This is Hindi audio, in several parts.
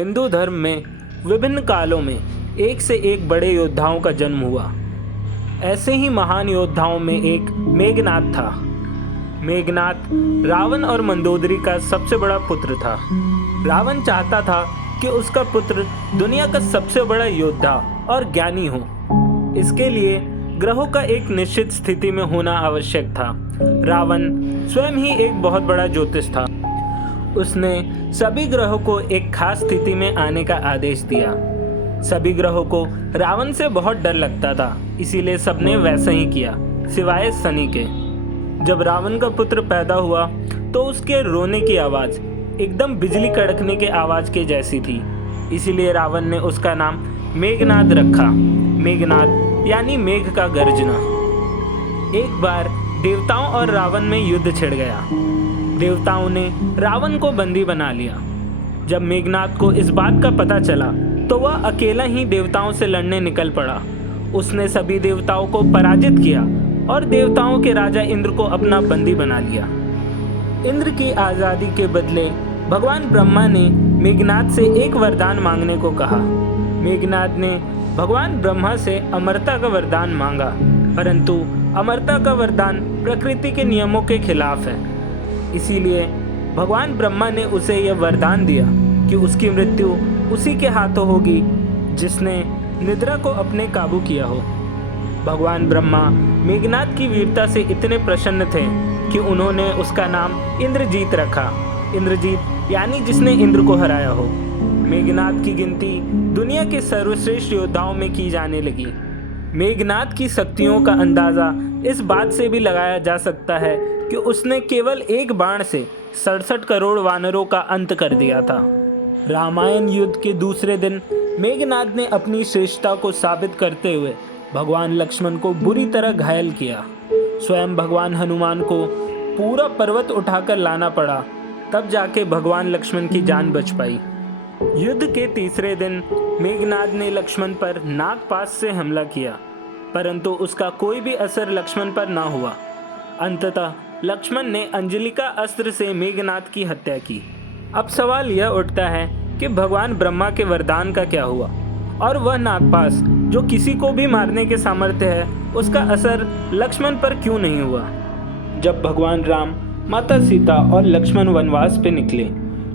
हिंदू धर्म में विभिन्न कालों में एक से एक बड़े योद्धाओं का जन्म हुआ। ऐसे ही महान योद्धाओं में एक मेघनाद था। मेघनाद रावण और मंदोदरी का सबसे बड़ा पुत्र था। रावण चाहता था कि उसका पुत्र दुनिया का सबसे बड़ा योद्धा और ज्ञानी हो। इसके लिए ग्रहों का एक निश्चित स्थिति में होना आवश्यक था। रावण स्वयं ही एक बहुत बड़ा ज्योतिष था। उसने सभी ग्रहों को एक खास स्थिति में आने का आदेश दिया। सभी ग्रहों को रावण से बहुत डर लगता था, इसीलिए सबने वैसा ही किया, सिवाय शनि के। जब रावण का पुत्र पैदा हुआ तो उसके रोने की आवाज़ एकदम बिजली कड़कने के आवाज़ के जैसी थी, इसीलिए रावण ने उसका नाम मेघनाद रखा। मेघनाद यानी मेघ का गर्जना। एक बार देवताओं और रावण में युद्ध छिड़ गया। देवताओं ने रावण को बंदी बना लिया। जब मेघनाद को इस बात का पता चला तो वह अकेला ही देवताओं से लड़ने निकल पड़ा। उसने सभी देवताओं को पराजित किया और देवताओं के राजा इंद्र को अपना बंदी बना लिया। इंद्र की आज़ादी के बदले भगवान ब्रह्मा ने मेघनाद से एक वरदान मांगने को कहा। मेघनाद ने भगवान ब्रह्मा से अमरता का वरदान मांगा, परंतु अमरता का वरदान प्रकृति के नियमों के खिलाफ है। इसीलिए भगवान ब्रह्मा ने उसे यह वरदान दिया कि उसकी मृत्यु उसी के हाथों होगी जिसने निद्रा को अपने काबू किया हो। भगवान ब्रह्मा मेघनाद की वीरता से इतने प्रसन्न थे कि उन्होंने उसका नाम इंद्रजीत रखा। इंद्रजीत यानी जिसने इंद्र को हराया हो। मेघनाद की गिनती दुनिया के सर्वश्रेष्ठ योद्धाओं में की जाने लगी। मेघनाद की शक्तियों का अंदाज़ा इस बात से भी लगाया जा सकता है कि उसने केवल एक बाण से 67 करोड़ वानरों का अंत कर दिया था। रामायण युद्ध के दूसरे दिन मेघनाद ने अपनी श्रेष्ठता को साबित करते हुए भगवान लक्ष्मण को बुरी तरह घायल किया। स्वयं भगवान हनुमान को पूरा पर्वत उठाकर लाना पड़ा, तब जाके भगवान लक्ष्मण की जान बच पाई। युद्ध के तीसरे दिन मेघनाद ने लक्ष्मण पर नागपाश से हमला किया, परंतु उसका कोई भी असर लक्ष्मण पर ना हुआ। अंततः लक्ष्मण ने अंजलिका अस्त्र से मेघनाद की हत्या की। अब सवाल यह उठता है कि भगवान ब्रह्मा के वरदान का क्या हुआ, और वह नागपाश जो किसी को भी मारने के सामर्थ्य है, उसका असर लक्ष्मण पर क्यों नहीं हुआ। जब भगवान राम, माता सीता और लक्ष्मण वनवास पे निकले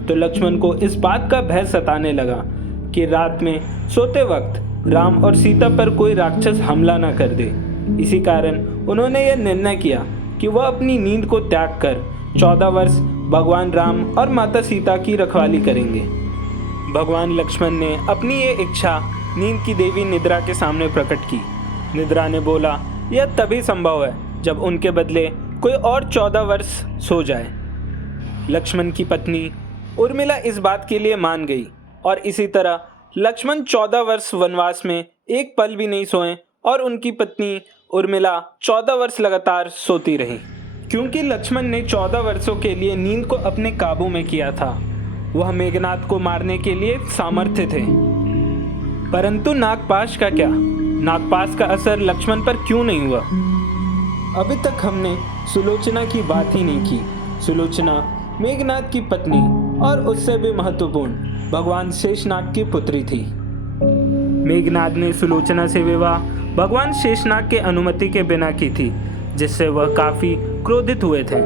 तो लक्ष्मण को इस बात का भय सताने लगा कि रात में सोते वक्त राम और सीता पर कोई राक्षस हमला न कर दे। इसी कारण उन्होंने यह निर्णय किया कि वह अपनी नींद को त्याग कर 14 वर्ष भगवान राम और माता सीता की रखवाली करेंगे। भगवान लक्ष्मण ने अपनी ये इच्छा नींद की देवी निद्रा के सामने प्रकट की। निद्रा ने बोला, यह तभी संभव है जब उनके बदले कोई और 14 वर्ष सो जाए। लक्ष्मण की पत्नी उर्मिला इस बात के लिए मान गई और इसी तरह लक्ष्मण 14 वर्ष वनवास में एक पल भी नहीं सोए और उनकी पत्नी उर्मिला 14 वर्ष लगातार सोती रही। क्योंकि लक्ष्मण ने 14 वर्षों के लिए नींद को अपने काबू में किया था, वह मेघनाद को मारने के लिए सामर्थ्य थे। परंतु नागपाश का क्या? नागपाश का असर लक्ष्मण पर क्यों नहीं हुआ? अभी तक हमने सुलोचना की बात ही नहीं की। सुलोचना मेघनाद की पत्नी और उससे भी महत्वपूर्ण भगवान शेषनाग की पुत्री थी। मेघनाद ने सुलोचना से विवाह भगवान शेषनाग के अनुमति के बिना की थी, जिससे वह काफ़ी क्रोधित हुए थे।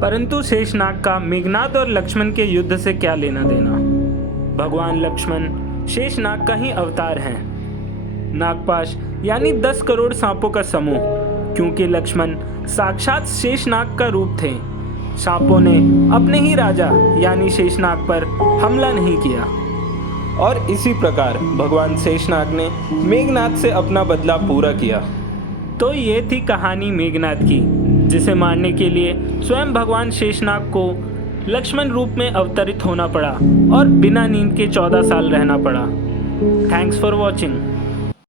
परंतु शेषनाग का मेघनाद और लक्ष्मण के युद्ध से क्या लेना देना। भगवान लक्ष्मण शेषनाग का ही अवतार हैं। नागपाश यानी 10 करोड़ सांपों का समूह, क्योंकि लक्ष्मण साक्षात शेषनाग का रूप थे। सांपों ने अपने ही राजा यानी शेषनाग पर हमला नहीं किया और इसी प्रकार भगवान शेषनाग ने मेघनाद से अपना बदला पूरा किया। तो ये थी कहानी मेघनाद की, जिसे मारने के लिए स्वयं भगवान शेषनाग को लक्ष्मण रूप में अवतरित होना पड़ा और बिना नींद के 14 साल रहना पड़ा। Thanks for watching.